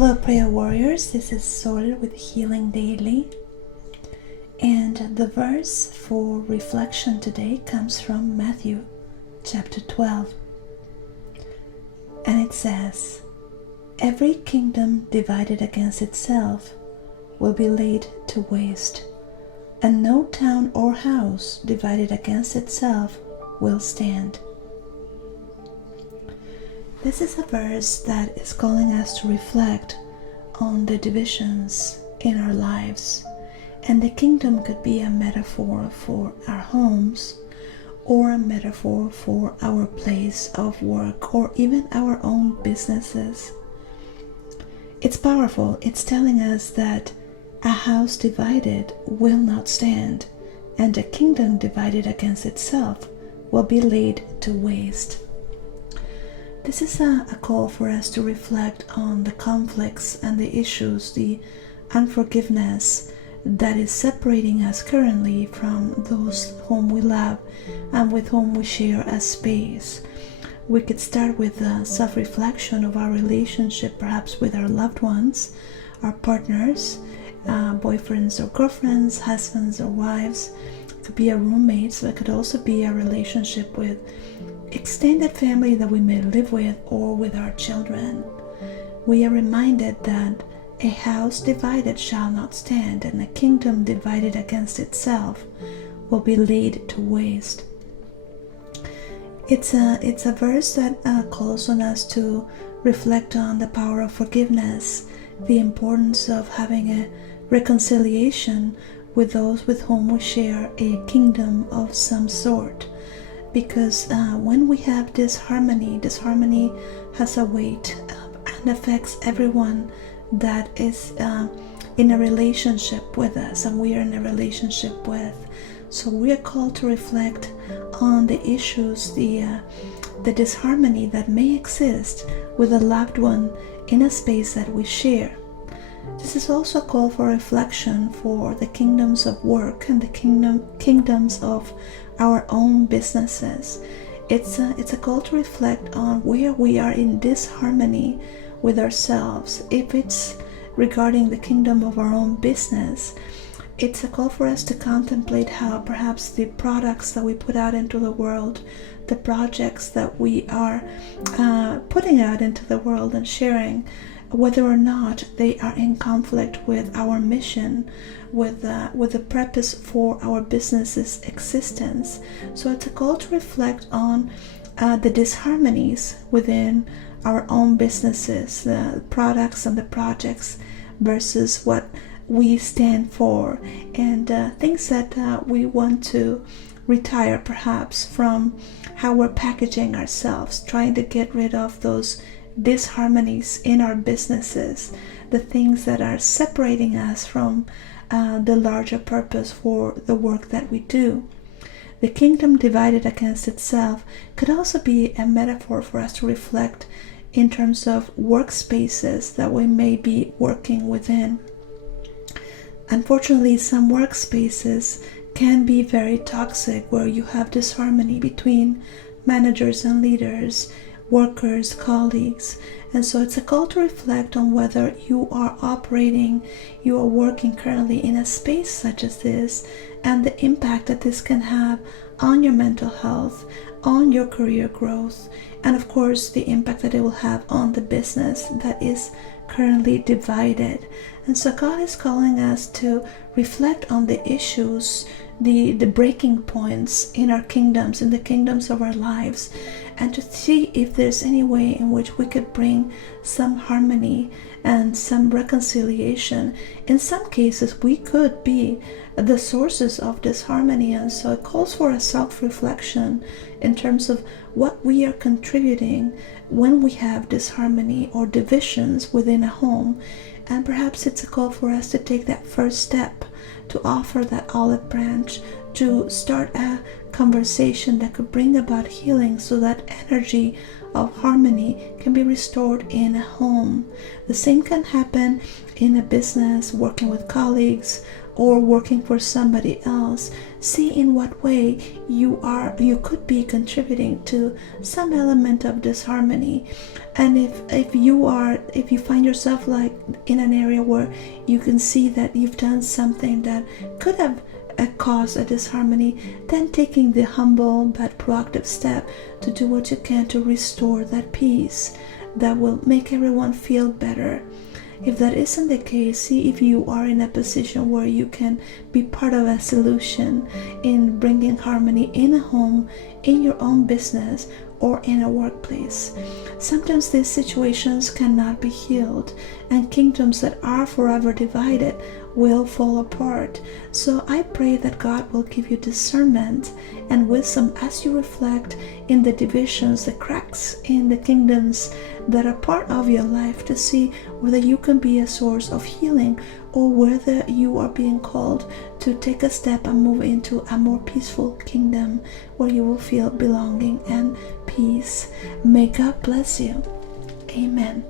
Hello prayer warriors, this is Sol with Healing Daily, and the verse for reflection today comes from Matthew chapter 12, and it says, "Every kingdom divided against itself will be laid to waste, and no town or house divided against itself will stand." This is a verse that is calling us to reflect on the divisions in our lives. And the kingdom could be a metaphor for our homes, or a metaphor for our place of work, or even our own businesses. It's powerful. It's telling us that a house divided will not stand, and a kingdom divided against itself will be laid to waste. This is a call for us to reflect on the conflicts and the issues, the unforgiveness that is separating us currently from those whom we love and with whom we share a space. We could start with a self-reflection of our relationship, perhaps with our loved ones, our partners, boyfriends or girlfriends, husbands or wives. It could be a roommate, so it could also be a relationship with extended family that we may live with, or with our children. We are reminded that a house divided shall not stand, and a kingdom divided against itself will be laid to waste. It's a verse that calls on us to reflect on the power of forgiveness, the importance of having a reconciliation with those with whom we share a kingdom of some sort. Because when we have disharmony has a weight and affects everyone that is in a relationship with us, and we are in a relationship with. So we are called to reflect on the issues, the disharmony that may exist with a loved one in a space that we share. This is also a call for reflection for the kingdoms of work and the kingdoms of our own businesses. It's a call to reflect on where we are in disharmony with ourselves. If it's regarding the kingdom of our own business, it's a call for us to contemplate how perhaps the products that we put out into the world, the projects that we are putting out into the world and sharing, whether or not they are in conflict with our mission, with the purpose for our business's existence. So it's a call to reflect on the disharmonies within our own businesses, the products and the projects versus what we stand for, and things that we want to retire perhaps from how we're packaging ourselves, trying to get rid of those disharmonies in our businesses, the things that are separating us from the larger purpose for the work that we do. The kingdom divided against itself could also be a metaphor for us to reflect in terms of workspaces that we may be working within. Unfortunately, some workspaces can be very toxic, where you have disharmony between managers and leaders, workers, colleagues. And so it's a call to reflect on whether you are working currently in a space such as this, and the impact that this can have on your mental health, on your career growth, and of course the impact that it will have on the business that is currently divided. And so God is calling us to reflect on the issues, the breaking points in our kingdoms, in the kingdoms of our lives, and to see if there's any way in which we could bring some harmony and some reconciliation. In some cases, we could be the sources of disharmony, and so it calls for a self-reflection in terms of what we are contributing when we have disharmony or divisions within a home. And perhaps it's a call for us to take that first step, to offer that olive branch, to start a conversation that could bring about healing, so that energy of harmony can be restored in a home. The same can happen in a business, working with colleagues, or working for somebody else, see in what way you could be contributing to some element of disharmony. And if you find yourself like in an area where you can see that you've done something that could have cause a disharmony, then taking the humble but proactive step to do what you can to restore that peace that will make everyone feel better. If that isn't the case, see if you are in a position where you can be part of a solution in bringing harmony in a home, in your own business, or in a workplace. Sometimes these situations cannot be healed, and kingdoms that are forever divided will fall apart. So I pray that God will give you discernment and wisdom as you reflect in the divisions, the cracks in the kingdoms that are part of your life, to see whether you can be a source of healing or whether you are being called to take a step and move into a more peaceful kingdom where you will feel belonging and peace. May God bless you. Amen.